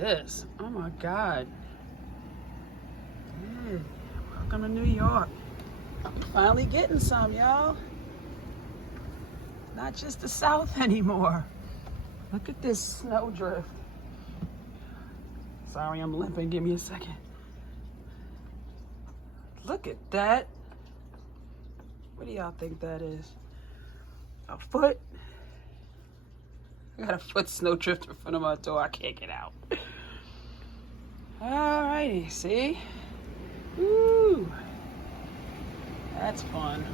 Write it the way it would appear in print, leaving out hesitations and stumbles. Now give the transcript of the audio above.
this. Oh my God. Hey, welcome to New York. Finally getting some, y'all. Not just the South anymore. Look at this snowdrift. Sorry, I'm limping. Give me a second. Look at that. What do y'all think that is? A foot? I got a foot snowdrift in front of my door. I can't get out. Alrighty, see? Woo! That's fun.